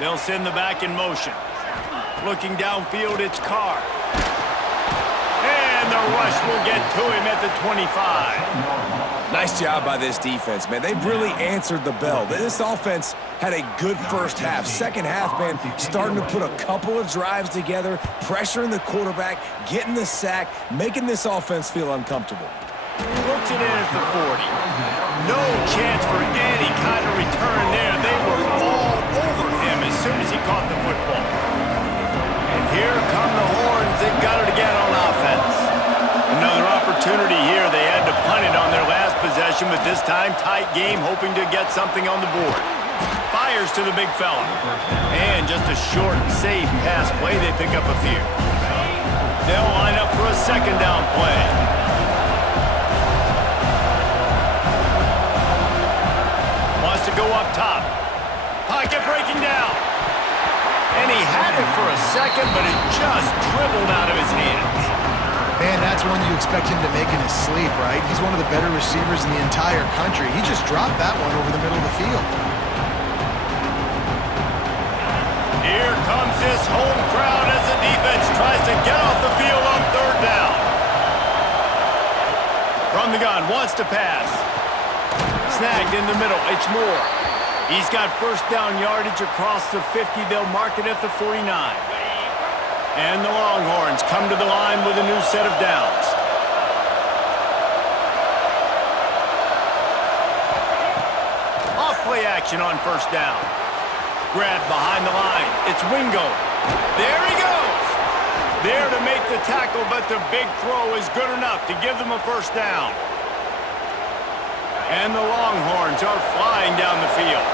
They'll send the back in motion. Looking downfield, it's Carr. And the rush will get to him at the 25. Nice job by this defense, man. They've really answered the bell. This offense had a good first half. Second half, man, starting to put a couple of drives together, pressuring the quarterback, getting the sack, making this offense feel uncomfortable. Looks it in at the 40. No chance for any kind of return there. They were all over him as soon as he caught the football. And here come the horns. They've got it again on offense. Another opportunity here. They had to punt it on their last possession, but this time tight game, hoping to get something on the board. Fires to the big fella. And just a short, safe pass play. They pick up a few. They'll line up for a second down play. Wants to go up top. Pocket breaking down. And he had it for a second, but it just dribbled out of his hands. Man, that's one you expect him to make in his sleep, right? He's one of the better receivers in the entire country. He just dropped that one over the middle of the field. Here comes this home crowd as the defense tries to get off the field on third down. From the gun, wants to pass. Snagged in the middle, it's Moore. He's got first down yardage across the 50. They'll mark it at the 49. And the Longhorns come to the line with a new set of downs. Off play action on first down. Grab behind the line. It's Wingo. There he goes. There to make the tackle, but the big throw is good enough to give them a first down. And the Longhorns are flying down the field.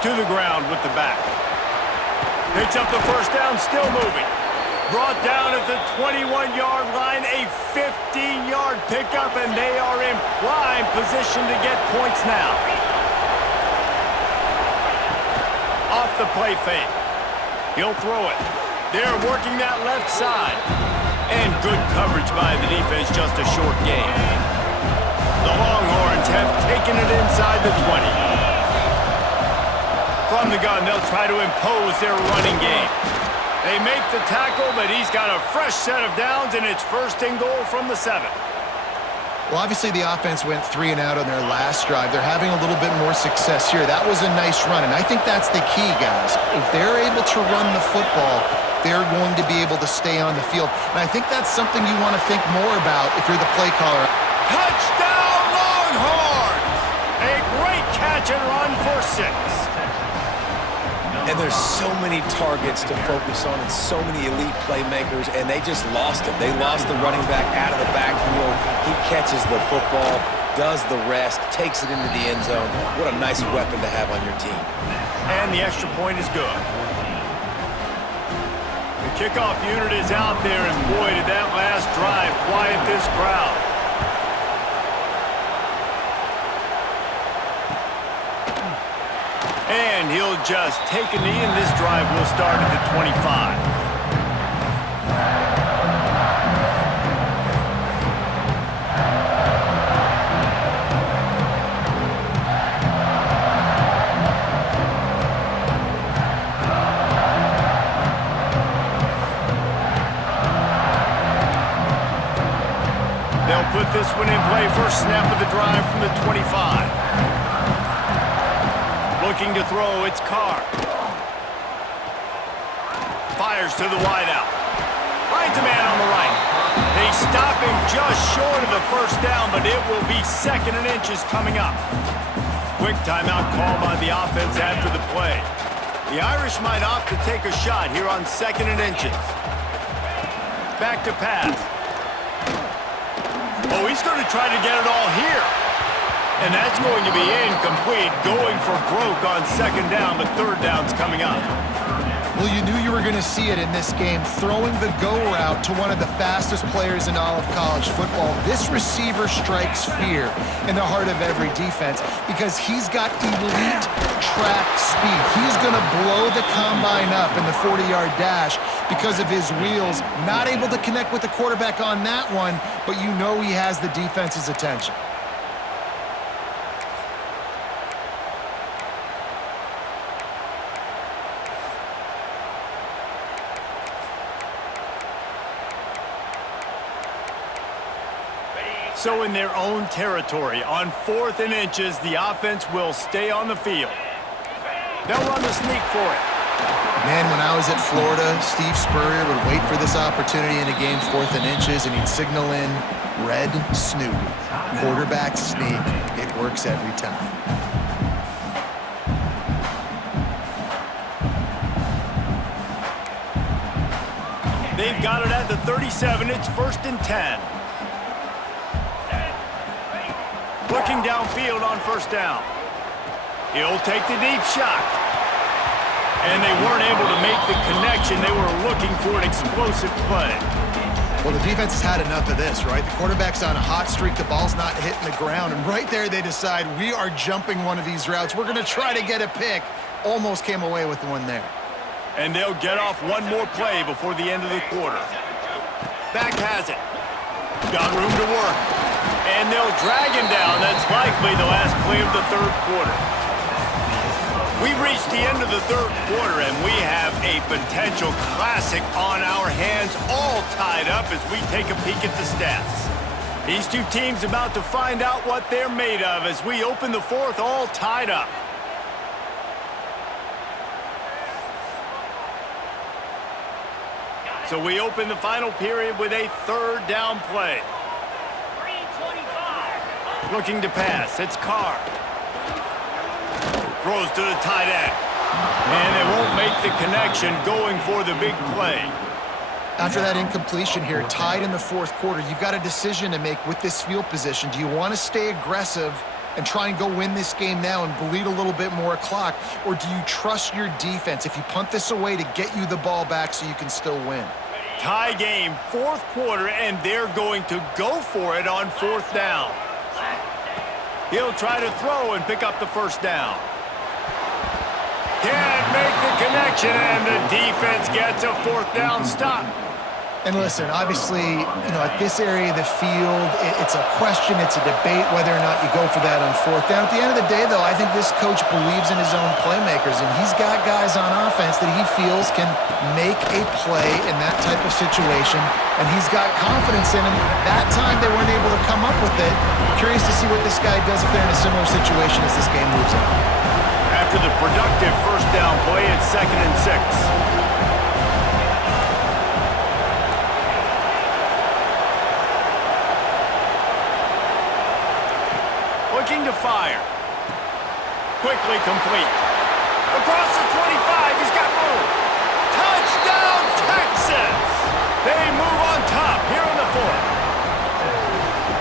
To the ground with the back. Picks up the first down, still moving. Brought down at the 21-yard line, a 15-yard pickup, and they are in prime position to get points now. Off the play fake. He'll throw it. They're working that left side. And good coverage by the defense, just a short gain. The Longhorns have taken it inside the 20. From the gun, they'll try to impose their running game. They make the tackle, but he's got a fresh set of downs, and it's first and goal from the 7. Well, obviously the offense went 3 and out on their last drive. They're having a little bit more success here. That was a nice run, and I think that's the key, guys. If they're able to run the football, they're going to be able to stay on the field. And I think that's something you want to think more about if you're the play caller. Touchdown, Longhorns! A great catch and run for 6. And there's so many targets to focus on and so many elite playmakers, and they just lost him. They lost the running back out of the backfield. He catches the football, does the rest, takes it into the end zone. What a nice weapon to have on your team. And the extra point is good. The kickoff unit is out there, and boy, did that last drive quiet this crowd. And he'll just take a knee, and this drive will start at the 25. They'll put this one in play. First snap of the drive from the 25. Looking to throw, it's Carr. Fires to the wideout. Finds a man on the right. They stop him just short of the first down, but it will be 2nd and inches coming up. Quick timeout call by the offense after the play. The Irish might opt to take a shot here on 2nd and inches. Back to pass. Oh, he's going to try to get it all here. And that's going to be incomplete, going for broke on 2nd down, but 3rd down's coming up. Well, you knew you were going to see it in this game, throwing the go route to one of the fastest players in all of college football. This receiver strikes fear in the heart of every defense because he's got elite track speed. He's going to blow the combine up in the 40-yard dash because of his wheels. Not able to connect with the quarterback on that one, but you know he has the defense's attention. So in their own territory, on 4th and inches, the offense will stay on the field. They'll run the sneak for it. Man, when I was at Florida, Steve Spurrier would wait for this opportunity in a game, 4th and inches, and he'd signal in red Snoopy. Quarterback sneak. It works every time. They've got it at the 37. It's 1st and 10. Looking downfield on 1st down. He'll take the deep shot. And they weren't able to make the connection. They were looking for an explosive play. Well, the defense has had enough of this, right? The quarterback's on a hot streak. The ball's not hitting the ground. And right there, they decide, we are jumping one of these routes. We're going to try to get a pick. Almost came away with one there. And they'll get off one more play before the end of the quarter. Back has it. Got room to work. And they'll drag him down. That's likely the last play of the 3rd quarter. We've reached the end of the 3rd quarter, and we have a potential classic on our hands, all tied up as we take a peek at the stats. These two teams about to find out what they're made of as we open the 4th, all tied up. So we open the final period with a 3rd down play. Looking to pass, it's Carr. Throws to the tight end. And they won't make the connection going for the big play. After that incompletion here, tied in the 4th quarter, you've got a decision to make with this field position. Do you want to stay aggressive and try and go win this game now and bleed a little bit more clock? Or do you trust your defense if you punt this away to get you the ball back so you can still win? Tie game, 4th quarter, and they're going to go for it on 4th down. He'll try to throw and pick up the 1st down. Can't make the connection, and the defense gets a 4th down stop. And listen, obviously, at this area of the field, it's a question, it's a debate whether or not you go for that on 4th down. At the end of the day, though, I think this coach believes in his own playmakers, and he's got guys on offense that he feels can make a play in that type of situation, and he's got confidence in him. That time, they weren't able to come up with it. Curious to see what this guy does if they're in a similar situation as this game moves on. After the productive 1st down play, it's 2nd and 6. Looking to fire. Quickly complete. Across the 25, he's got room. Touchdown, Texas! They move on top here in the 4th.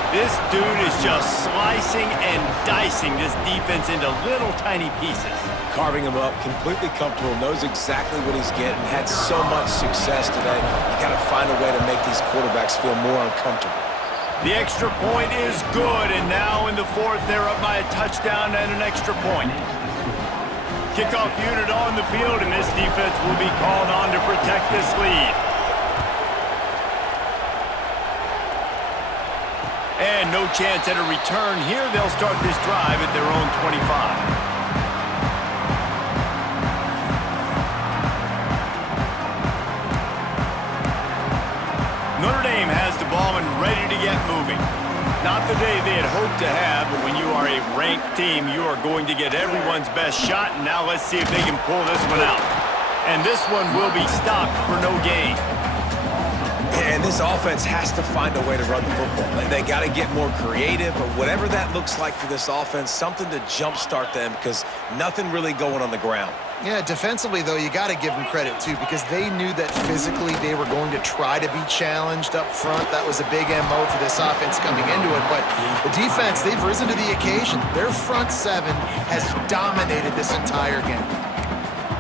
This dude is just slicing and dicing this defense into little tiny pieces. Carving him up, completely comfortable, knows exactly what he's getting, had so much success today. You got to find a way to make these quarterbacks feel more uncomfortable. The extra point is good, and now in the 4th, they're up by a touchdown and an extra point. Kickoff unit on the field, and this defense will be called on to protect this lead. And no chance at a return here. They'll start this drive at their own 25. Notre Dame has the ball and ready to get moving. Not the day they had hoped to have, but when you are a ranked team, you are going to get everyone's best shot, and now let's see if they can pull this one out. And this one will be stopped for no gain. And this offense has to find a way to run the football. They got to get more creative, or whatever that looks like for this offense, something to jumpstart them because nothing really going on the ground. Yeah, defensively, though, you got to give them credit, too, because they knew that physically they were going to try to be challenged up front. That was a big MO for this offense coming into it. But the defense, they've risen to the occasion. Their front 7 has dominated this entire game.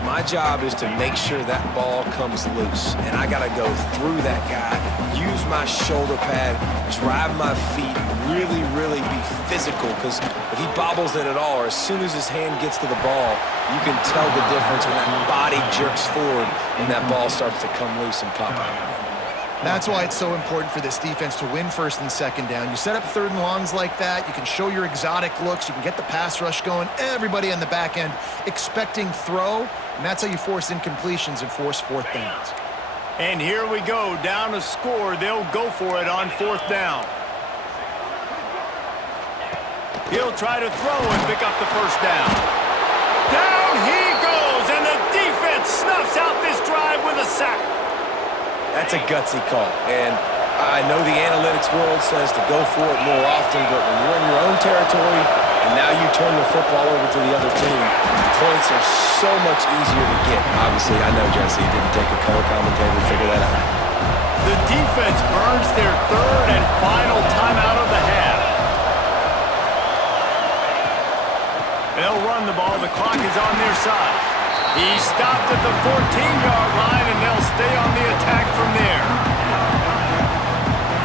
My job is to make sure that ball comes loose, and I got to go through that guy, use my shoulder pad, drive my feet, really be physical, because if he bobbles it at all, or as soon as his hand gets to the ball, you can tell the difference when that body jerks forward and that ball starts to come loose and pop out. That's why it's so important for this defense to win 1st and 2nd down. You set up 3rd and longs like that, you can show your exotic looks, you can get the pass rush going, everybody on the back end expecting throw, and that's how you force incompletions and force 4th downs. And here we go, down a score. They'll go for it on 4th down. He'll try to throw and pick up the first down. Down he goes, and the defense snuffs out this drive with a sack. That's a gutsy call, and I know the analytics world says to go for it more often, but when you're in your own territory and now you turn the football over to the other team, points are so much easier to get. Obviously, I know, Jesse, it didn't take a color commentator to figure that out. The defense burns their third and final timeout of the half. They'll run the ball. The clock is on their side. He stopped at the 14-yard line, and they'll stay on the attack from there.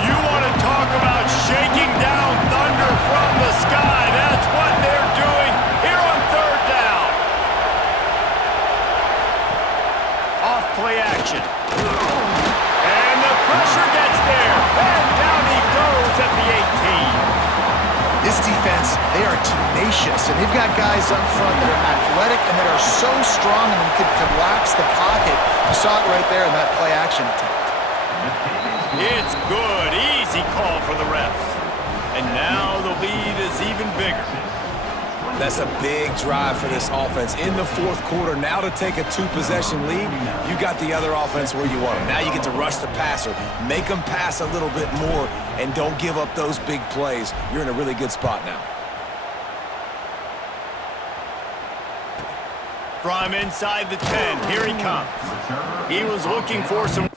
You want to talk about shaking down thunder from the sky. That's what they're doing here on third down. Off play action. And the pressure gets there. And down he goes at the 18. This defense, they are tenacious, and they've got guys up front that are athletic and that are so strong and can collapse the pocket. You saw it right there in that play action attempt. It's good. Easy call for the refs. And now the lead is even bigger. That's a big drive for this offense in the fourth quarter. Now to take a two-possession lead, you got the other offense where you want them. Now you get to rush the passer, make them pass a little bit more, and don't give up those big plays. You're in a really good spot now. From inside the 10, here he comes. He was looking for some...